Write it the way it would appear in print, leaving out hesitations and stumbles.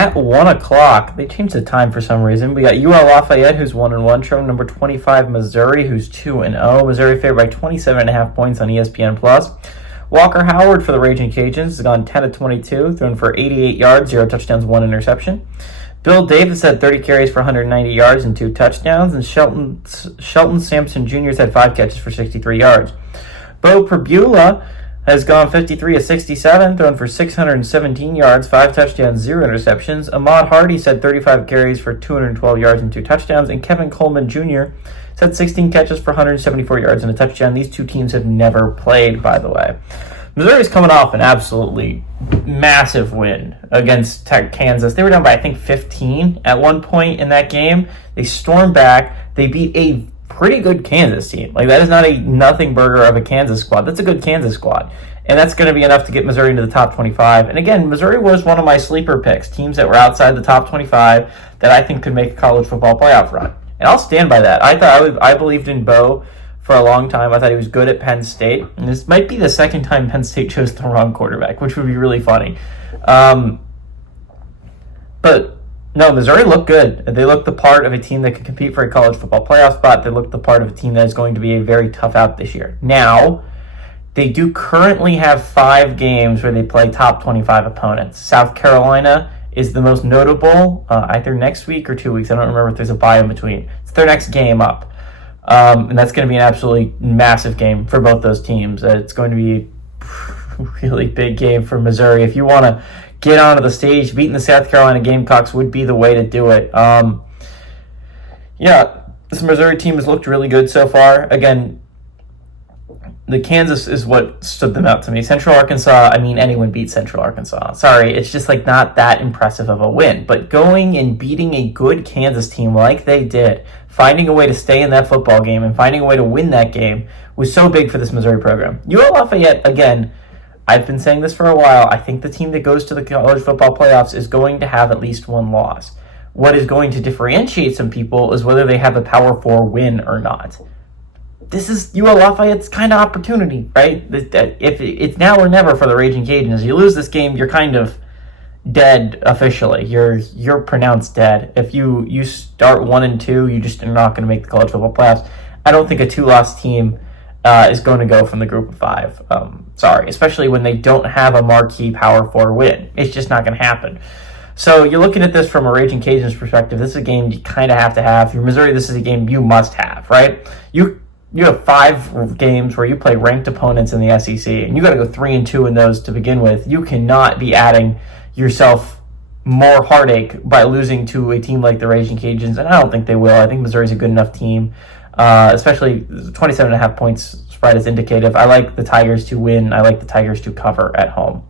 at 1 o'clock. They changed the time for some reason. We got UL Lafayette, who's 1-1, showing number 25 Missouri, who's 2-0. Missouri favored by 27.5 points on ESPN+. Walker Howard for the Raging Cajuns has gone 10-22, thrown for 88 yards, 0 touchdowns, 1 interception. Bill Davis had 30 carries for 190 yards and 2 touchdowns, and Shelton Sampson Jr. has had 5 catches for 63 yards. Bo Perbula has gone 53-67, thrown for 617 yards, 5 touchdowns, 0 interceptions. Ahmad Hardy's had 35 carries for 212 yards and 2 touchdowns, and Kevin Coleman Jr. has had 16 catches for 174 yards and a touchdown. These two teams have never played, by the way. Missouri's coming off an absolutely massive win against Kansas. They were down by, I think, 15 at one point in that game. They stormed back. They beat a pretty good Kansas team. Like, that is not a nothing burger of a Kansas squad. That's a good Kansas squad. And that's going to be enough to get Missouri into the top 25. And again, Missouri was one of my sleeper picks, teams that were outside the top 25 that I think could make a college football playoff run. And I'll stand by that. I believed in Bo for a long time. I thought he was good at Penn State. And this might be the second time Penn State chose the wrong quarterback, which would be really funny. But no, Missouri looked good. They looked the part of a team that could compete for a college football playoff spot. They looked the part of a team that is going to be a very tough out this year. Now, they do currently have 5 games where they play top 25 opponents. South Carolina is the most notable, either next week or 2 weeks. I don't remember if there's a bye in between. It's their next game up. And that's going to be an absolutely massive game for both those teams. It's going to be a really big game for Missouri. If you want to get onto the stage, beating the South Carolina Gamecocks would be the way to do it. This Missouri team has looked really good so far. Again, the Kansas is what stood them out to me. Central Arkansas, anyone beats Central Arkansas. Sorry, it's just not that impressive of a win. But going and beating a good Kansas team like they did, finding a way to stay in that football game and finding a way to win that game was so big for this Missouri program. UL Lafayette, again, I've been saying this for a while. I think the team that goes to the college football playoffs is going to have at least one loss. What is going to differentiate some people is whether they have a Power 4 win or not. This is UL Lafayette's kind of opportunity, right? If it's now or never for the Raging Cajuns. You lose this game, you're kind of dead officially. You're pronounced dead. If you start 1-2, you just are not going to make the college football playoffs. I don't think a 2-loss team is going to go from the group of 5. Especially when they don't have a marquee Power 4 win. It's just not going to happen. So you're looking at this from a Raging Cajuns perspective. This is a game you kind of have to have. For Missouri, this is a game you must have, right? You have 5 games where you play ranked opponents in the SEC, and you got to go 3-2 in those to begin with. You cannot be adding yourself more heartache by losing to a team like the Raging Cajuns, and I don't think they will. I think Missouri's a good enough team, especially 27.5 points spread is indicative. I like the Tigers to win. I like the Tigers to cover at home.